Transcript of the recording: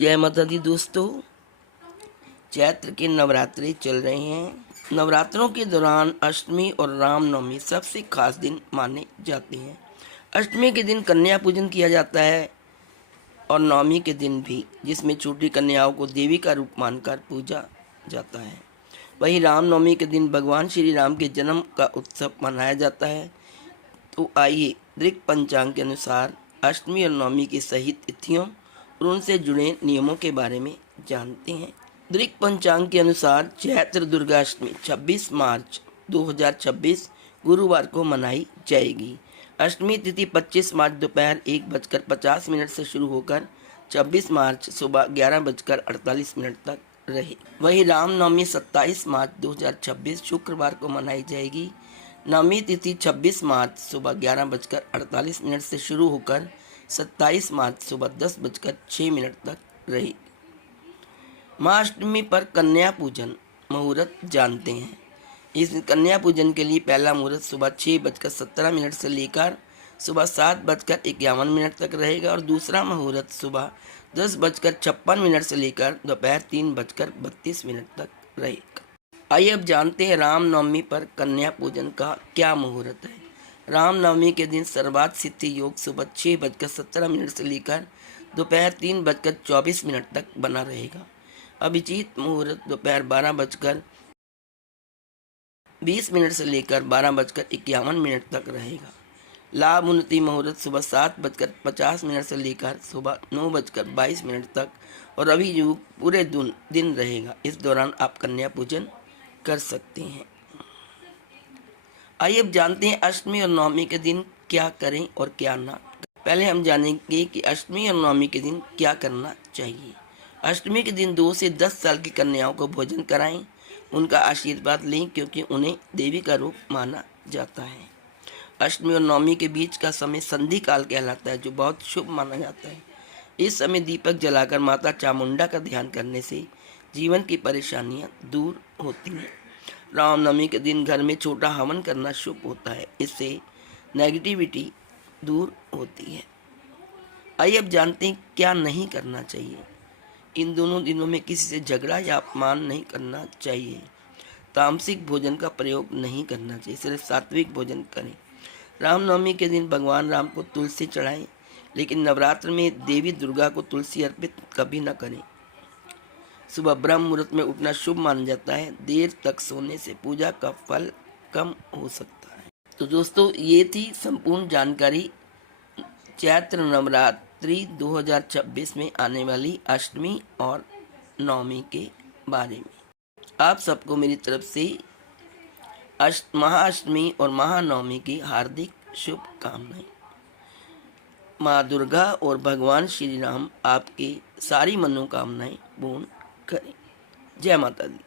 जय माता दी दोस्तों। चैत्र के नवरात्रे चल रहे हैं। नवरात्रों के दौरान अष्टमी और रामनवमी सबसे खास दिन माने जाते हैं। अष्टमी के दिन कन्या पूजन किया जाता है और नवमी के दिन भी, जिसमें छोटी कन्याओं को देवी का रूप मानकर पूजा जाता है। वहीं रामनवमी के दिन भगवान श्री राम के जन्म का उत्सव मनाया जाता है। तो आइए दृक पंचांग के अनुसार अष्टमी और नवमी की सही तिथियों और उनसे जुड़े नियमों के बारे में जानते हैं। दृक पंचांग के अनुसार चैत्र दुर्गाष्टमी 26 मार्च 2026 गुरुवार को मनाई जाएगी। अष्टमी तिथि 25 मार्च दोपहर 1:50 से शुरू होकर 26 मार्च सुबह 11:48 तक रहे। वहीं रामनवमी 27 मार्च 2026 शुक्रवार को मनाई जाएगी। नवमी तिथि 26 मार्च सुबह 11:48 से शुरू होकर 27 मार्च सुबह 10:06 तक रहेगी। माँ अष्टमी पर कन्या पूजन मुहूर्त जानते हैं। इस कन्या पूजन के लिए पहला मुहूर्त सुबह 6:17 से लेकर सुबह 7:51 तक रहेगा और दूसरा मुहूर्त सुबह 10:56 से लेकर दोपहर 3:32 तक रहेगा। आइए अब जानते हैं रामनवमी पर कन्या पूजन का क्या मुहूर्त है। रामनवमी के दिन सर्वात सिद्धि योग सुबह 6:17 से लेकर दोपहर 3:24 तक बना रहेगा। अभिजीत मुहूर्त दोपहर 12:20 से लेकर 12:51 तक रहेगा। लाभ उन्नति मुहूर्त सुबह 7:50 से लेकर सुबह 9:22 तक और अभियोग पूरे दिन रहेगा। इस दौरान आप कन्या पूजन कर सकते हैं। आइए अब जानते हैं अष्टमी और नवमी के दिन क्या करें और क्या ना। पहले हम जानेंगे कि अष्टमी और नवमी के दिन क्या करना चाहिए। अष्टमी के दिन 2 से 10 साल की कन्याओं को भोजन कराएं, उनका आशीर्वाद लें क्योंकि उन्हें देवी का रूप माना जाता है। अष्टमी और नवमी के बीच का समय संधि काल कहलाता है, जो बहुत शुभ माना जाता है। इस समय दीपक जलाकर माता चामुंडा का ध्यान करने से जीवन की परेशानियां दूर होती हैं। रामनवमी के दिन घर में छोटा हवन करना शुभ होता है, इससे नेगेटिविटी दूर होती है। आइए अब जानते हैं क्या नहीं करना चाहिए। इन दोनों दिनों में किसी से झगड़ा या अपमान नहीं करना चाहिए। तामसिक भोजन का प्रयोग नहीं करना चाहिए, सिर्फ सात्विक भोजन करें। रामनवमी के दिन भगवान राम को तुलसी चढ़ाएं, लेकिन नवरात्र में देवी दुर्गा को तुलसी अर्पित कभी न करें। सुबह ब्रह्म मुहूर्त में उठना शुभ माना जाता है। देर तक सोने से पूजा का फल कम हो सकता है। तो दोस्तों, ये थी संपूर्ण जानकारी चैत्र नवरात्रि 2026 में आने वाली अष्टमी और नवमी के बारे में। आप सबको मेरी तरफ से महाअष्टमी और महानवमी की हार्दिक शुभकामनाएं। माँ दुर्गा और भगवान श्री राम आपकी सारी मनोकामनाएं पूर्ण करें। जय माता दी।